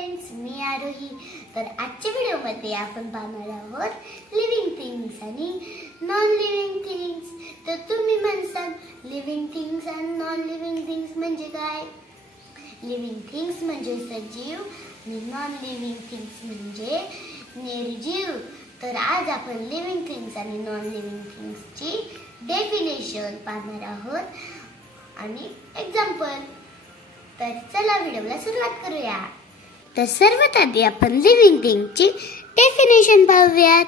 Friends, मी आरोही. तर आजच्या व्हिडिओमध्ये आपण पाहणार आहोत लिव्हिंग थिंग्स आणि नॉन लिव्हिंग थिंग्स. तर तुम्ही म्हणसाल लिव्हिंग थिंग्स आणि नॉन लिव्हिंग थिंग्स म्हणजे काय? लिव्हिंग थिंग्स म्हणजे सजीव आणि नॉन लिव्हिंग थिंग्स म्हणजे निर्जीव. तर आज आपण लिव्हिंग थिंग्स आणि नॉन लिव्हिंग थिंग्सची डेफिनेशन पाहणार आहोत आणि एक्झाम्पल. तर चला व्हिडिओला सुरुवात करूया. तर सर्वात आधी आपण लिव्हिंग थिंगची डेफिनेशन पाहूयात.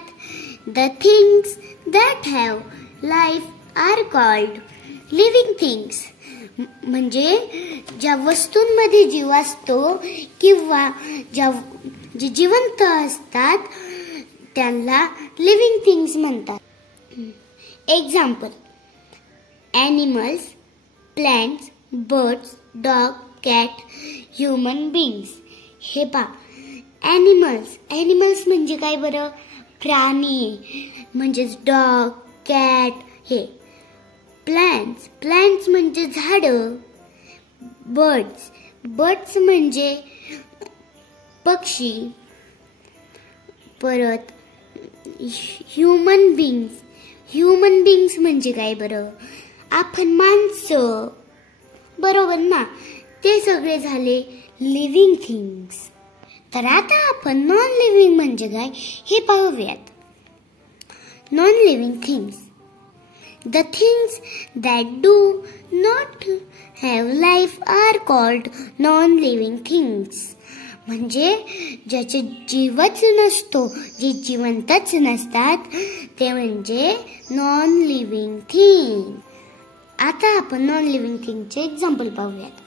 The things that have life are called living things. म्हणजे ज्या वस्तूंमध्ये जीव असतो किंवा जे जिवंत असतात त्यांना लिव्हिंग थिंग्स म्हणतात. Example: animals, plants, birds, dog, cat, human beings. हे पा, एनिमल्स म्हणजे काय बरं? प्राणी म्हणजेच डॉग, कॅट. हे प्लांट्स म्हणजे झाडं. बर्ड्स म्हणजे पक्षी. परत ह्युमन बीइंग्स म्हणजे काय बरं? आपण माणसं, बरोबर ना? ते सगळे झाले लिव्हिंग थिंग्स. तर आता आपण नॉन लिव्हिंग म्हणजे काय हे पाहूयात. Non living things: the things that do not have life are called non living things. म्हणजे ज्याचे जीवच नसतो, जे जिवंतच नसतात ते म्हणजे नॉन लिव्हिंग थिंग. आता आपण नॉन लिव्हिंग थिंगचे एक्झाम्पल पाहूयात.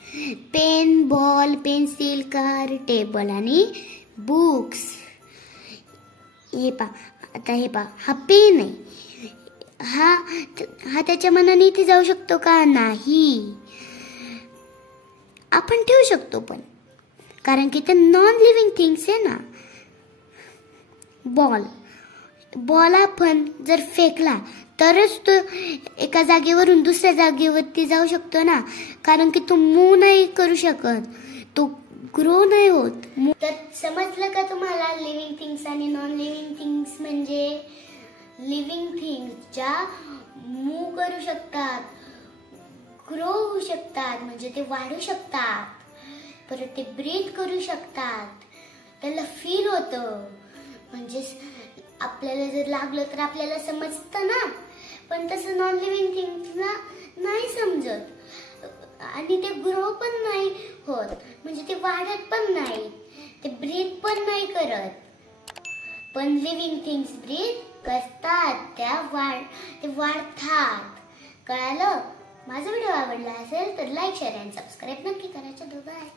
Pen, ball, pencil, car, table आणि बुक्स. हे पा, हा पेन आहे. हा त्याच्या मनाने इथे जाऊ शकतो का? नाही. आपण ठेवू शकतो पण, कारण की ते नॉन लिव्हिंग थिंग्स आहे ना. बॉल आपण जर फेकला तरच तो एका जागेवरून दुसऱ्या जागेवरती जाऊ शकतो ना, कारण की तो मूव्ह नाही करू शकत, तो ग्रो नाही होत. तर समजलं का तुम्हाला लिव्हिंग थिंग्स आणि नॉन लिव्हिंग थिंग्स म्हणजे? लिव्हिंग थिंग्स ज्या मूव्ह करू शकतात, ग्रो होऊ शकतात, म्हणजे ते वाढू शकतात, परत ते ब्रीथ करू शकतात, त्याला फील होतं. म्हणजे आपल्याला जर लागलं तर आपल्याला समजतं ना, पण तसं नॉन लिव्हिंग थिंग्सला नाही समजत आणि ते ग्रो पण नाही होत, म्हणजे ते वाढत पण नाही, ते ब्रीथ पण नाही करत. पण लिव्हिंग थिंग्स ब्रीथ करतात, ते वाढतात. कळालं? माझा व्हिडिओ आवडला असेल तर लाईक, शेअर आणि सबस्क्राईब नक्की करायचं. बाय.